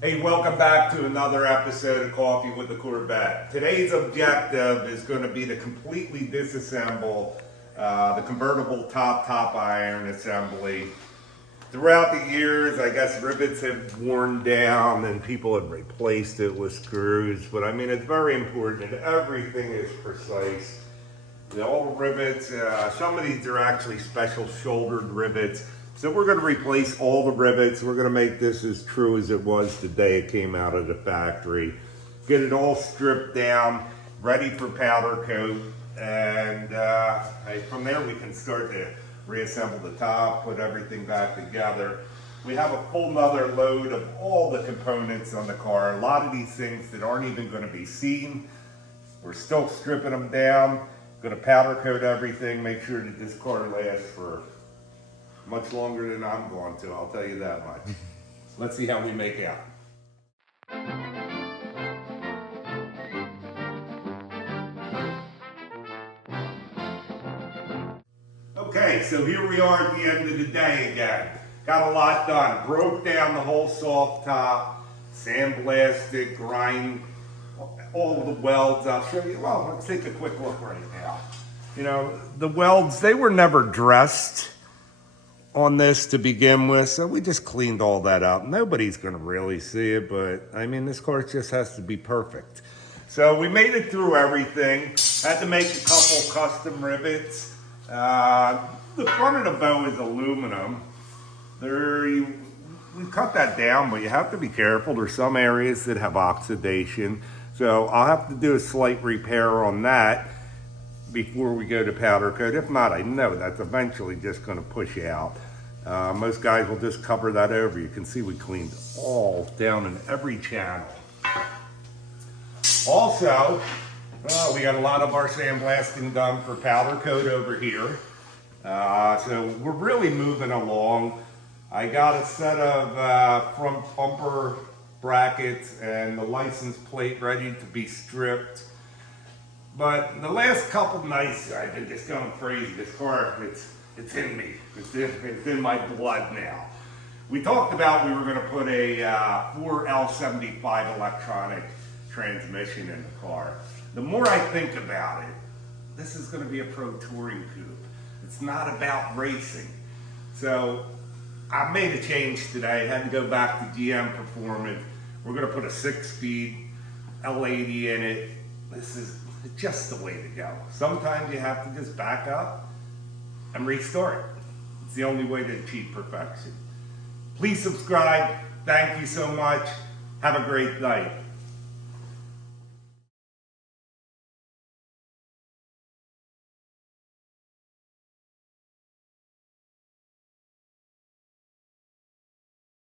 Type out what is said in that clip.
Hey, welcome back to another episode of Coffee with the Corvette. Today's objective is going to be to completely disassemble the convertible top iron assembly. Throughout the years, I guess rivets have worn down and people have replaced it with screws, but I mean, it's very important and everything is precise. All the rivets, some of these are actually special shouldered rivets. So we're going to replace all the rivets. We're going to make this as true as it was the day it came out of the factory. Get it all stripped down, ready for powder coat. And from there we can start to reassemble the top, put everything back together. We have a full nother load of all the components on the car. A lot of these things that aren't even going to be seen. We're still stripping them down. Going to powder coat everything, make sure that this car lasts for much longer than I'm going to, I'll tell you that much. Let's see how we make out. Okay, so here we are at the end of the day again. Got a lot done. Broke down the whole soft top, sandblasted, grind all the welds. I'll show you. Well, let's take a quick look right now. You know, the welds, they were never dressed on this to begin with, so we just cleaned all that up. Nobody's going to really see it, but I mean, this car just has to be perfect. So we made it through everything. Had to make a couple custom rivets. The front of the bow is aluminum. We cut that down, but you have to be careful. There's some areas that have oxidation, so I'll have to do a slight repair on that before we go to powder coat. If not, I know that's eventually just going to push out. Most guys will just cover that over. You can see we cleaned all down in every channel. Also, we got a lot of our sandblasting done for powder coat over here. So we're really moving along. I got a set of front bumper brackets and the license plate ready to be stripped. But the last couple nights, I've been just going crazy. This car, it's in me. It's in my blood now. We talked about we were going to put a 4L75 electronic transmission in the car. The more I think about it, this is going to be a pro touring coupe. It's not about racing. So I made a change today. I had to go back to GM Performance. We're going to put a 6-speed L80 in it. This is just the way to go. Sometimes you have to just back up and restart. It's the only way to achieve perfection. Please subscribe. Thank you so much. Have a great night.